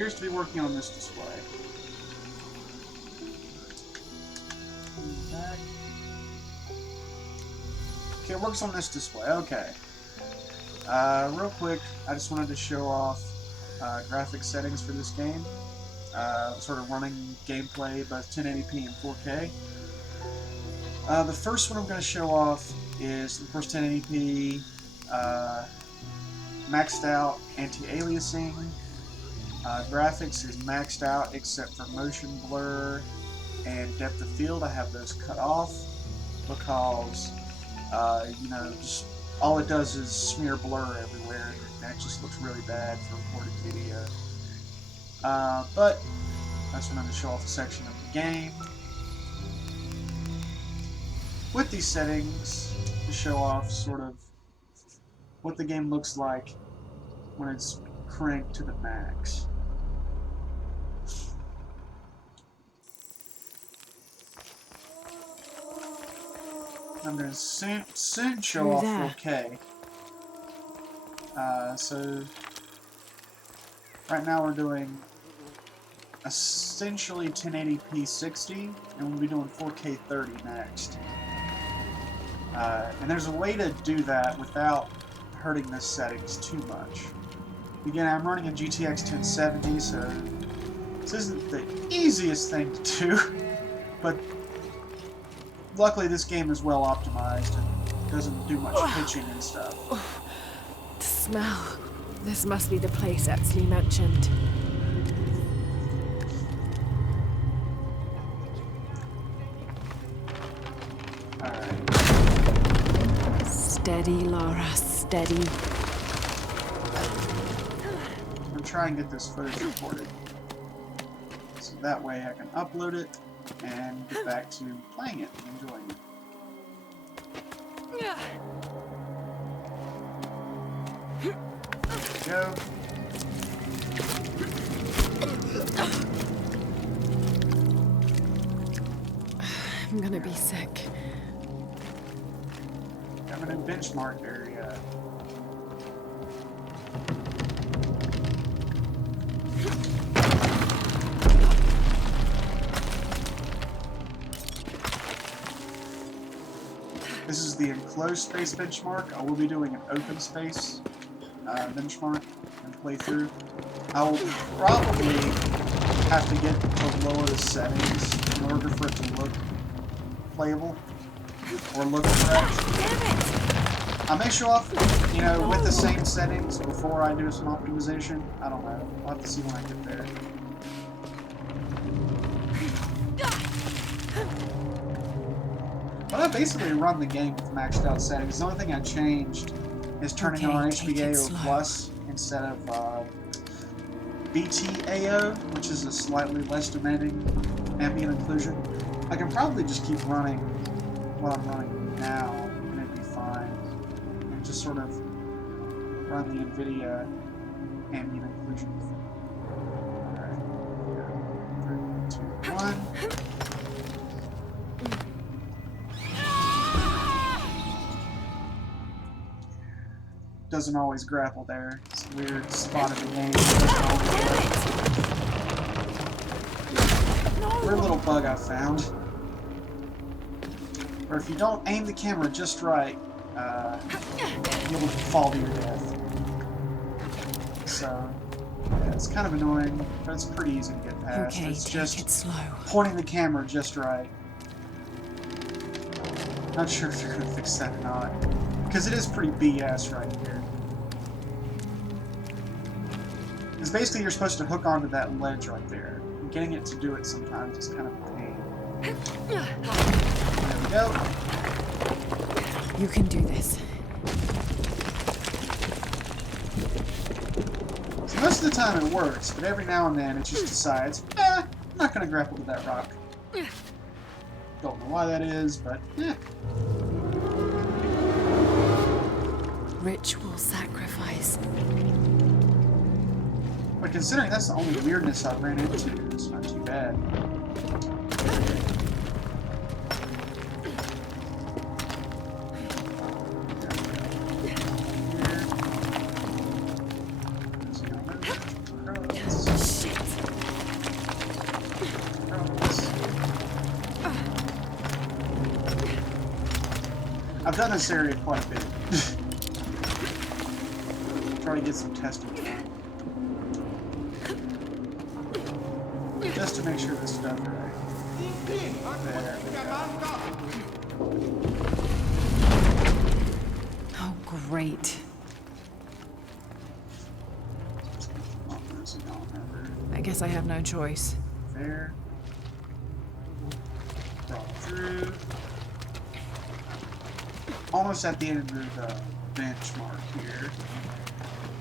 appears to be working on this display. Back. Okay, it works on this display. Okay. Real quick, I just wanted to show off graphic settings for this game. Sort of running gameplay both 1080p and 4K. The first one I'm going to show off is, of course, 1080p, maxed out anti-aliasing. Graphics is maxed out except for motion blur and depth of field. I have those cut off because, you know, just all it does is smear blur everywhere, and that just looks really bad for recorded video. But I just wanted to show off a section of the game with these settings to show off sort of what the game looks like when it's cranked to the max. I'm going to soon show off 4K. So right now we're doing essentially 1080p 60, and we'll be doing 4K 30 next. And there's a way to do that without hurting the settings too much. Again, I'm running a GTX 1070, so this isn't the easiest thing to do, but luckily this game is well optimized and doesn't do much pitching and stuff. The smell. This must be the place Etsley mentioned. Alright. Steady, Lara, steady. I'm trying to get this footage recorded, so that way I can upload it and get back to playing it and enjoying it. There we go. I'm gonna be sick. I'm in a benchmark area. This is the enclosed space benchmark. I will be doing an open space benchmark and playthrough. I will probably have to get to lower the settings in order for it to look playable or look correct. I may show off, you know, with the same settings before I do some optimization. I don't know. I'll have to see when I get there. But I basically run the game with maxed out settings. The only thing I changed is turning on HBAO Plus instead of BTAO, which is a slightly less demanding ambient occlusion. I can probably just keep running what I'm running now, and it'd be fine. And just sort of run the NVIDIA ambient occlusion. Alright, 3, 2, 1. Doesn't always grapple there. It's a weird spot of the game. Weird little bug I found. Or if you don't aim the camera just right, you'll fall to your death. So, yeah, it's kind of annoying, but it's pretty easy to get past. Okay, it's just take it slow. pointing the camera just right. Not sure if they're going to fix that or not. Because it is pretty BS right here. Because basically you're supposed to hook onto that ledge right there. And getting it to do it sometimes is kind of a pain. There we go. You can do this. So most of the time it works, but every now and then it just decides, I'm not going to grapple to that rock. Don't know why that is, but Ritual sacrifice. But considering that's the only weirdness I've ran into, it's not too bad. Shit. I've done this area quite a bit. Try to get some testing. Just to make sure this is done right. There we go. Oh, great. I guess I have no choice. There. Crawl through. Almost at the end of the benchmark here.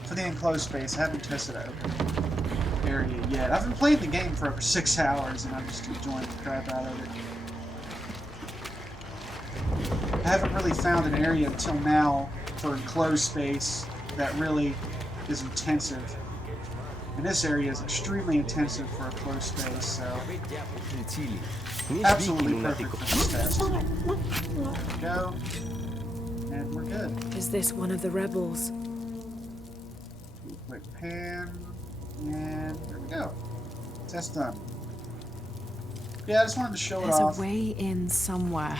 For the enclosed space, I haven't tested out area yet. I've been playing the game for over 6 hours and I'm just enjoying the crap out of it. I haven't really found an area until now for enclosed space that really is intensive. And this area is extremely intensive for a closed space, so absolutely perfect for this test. There we go. And we're good. Is this one of the rebels? Do a quick pan. And there we go. Test done. Yeah, I just wanted to show it off. There's a way in somewhere.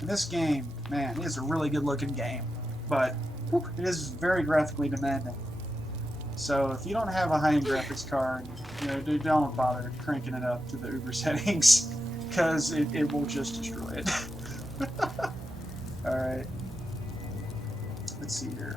And this game, man, it is a really good looking game. But whew, it is very graphically demanding. So if you don't have a high-end graphics card, you know, don't bother cranking it up to the Uber settings, because it will just destroy it. Alright. Let's see here.